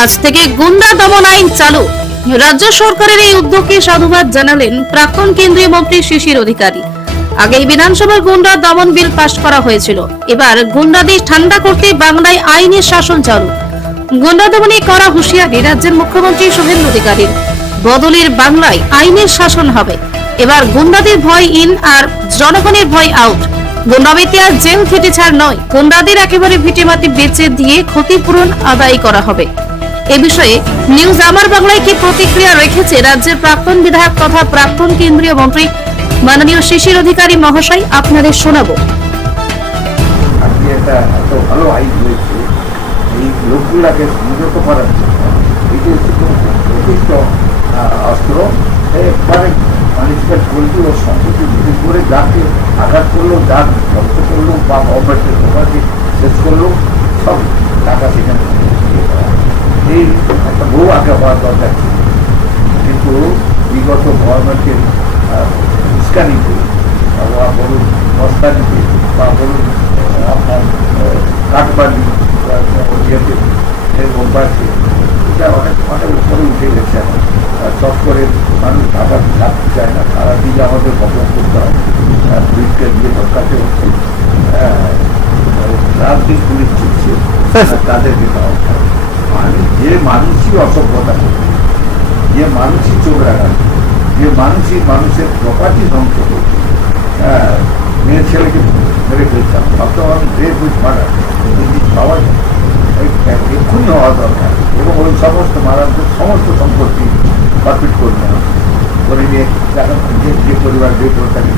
আজ থেকে গুন্ডা দমন আইন চালু। রাজ্য সরকারের এই উদ্যোগকে সাধুবাদ জানালেন প্রাক্তন কেন্দ্রীয় মন্ত্রী শিশির অধিকারী। আগেই বিধানসভার গুন্ডা দমন বিল পাশ করা হয়েছিল, এবার গুন্ডাদের ঠান্ডা করতে বাংলায় আইনের শাসন চালু। গুন্ডা দমনে করা হুঁশিয়ারি রাজ্যের মুখ্যমন্ত্রী শুভেন্দু অধিকারীর। বদলের বাংলায় আইনের শাসন হবে, এবার গুন্ডাদের ভয় ইন আর জনগণের ভয় আউট। গুন্ডামিতে আর জেল খেটে ছাড় নয়, গুন্ডাদের একেবারে ভিটেমাটি বেচে দিয়ে ক্ষতিপূরণ আদায় করা হবে। এ বিষয়ে নিউজ আমার বাংলায় কি প্রতিক্রিয়া রেখেছে রাজ্যের প্রাক্তন বিধায়ক তথা প্রাক্তন কেন্দ্রীয় মন্ত্রী মাননীয় শিশির অধিকারী মহাশয়, আপনাদের শোনাবো। আজকে একটা এত ভালো আইন হয়েছে, এই লোকগুলাকে সংযত করার জন্য এটি হচ্ছে যথেষ্ট অস্ত্র। একবারে মানুষকে চলতি ও সম্পত্তি বিক্রি করে যাকে আঘাত করলো, যার ধ্বংস করলো বা গভর্নমেন্টের প্রপার্টি শেষ করলো, সব টাকা সেখানে এই একটা বহু আগে হওয়ার দরকার ছিল। কিন্তু বিগত গভর্নমেন্টের উস্কানিতে বা বলুন বস্তানিতে বা বলুন আপনার কাঠবাড়ি অভ্যাসে এটা অনেক অনেক উপরে উঠে গেছে। এখন চট করে মানুষ ঢাকা থাকতে চায় না, সারাদিকে আমাদের বকলম করতে হয়, পুলিশকে দিয়ে ধরকাতে হচ্ছে, রাত দিন পুলিশ ছুটছে, তাদেরকে দেওয়া হয়। মানে যে মানুষই অসভ্যতা করবে, যে মানুষই চোখ রাখাবে, যে মানুষই মানুষের প্রপার্টি ধ্বংস করবে, মেয়ে ছেলেকে মেরে ফেলতাম, বর্তমান রেপ উইথ মার্ডার পাওয়া যায়, এক্ষুনি হওয়া দরকার। এবং ওই সমস্ত মারাত্মক সমস্ত সম্পত্তি কমপ্লিট করতে হবে, করে নিয়ে যে পরিবার যে পরিবারটাকে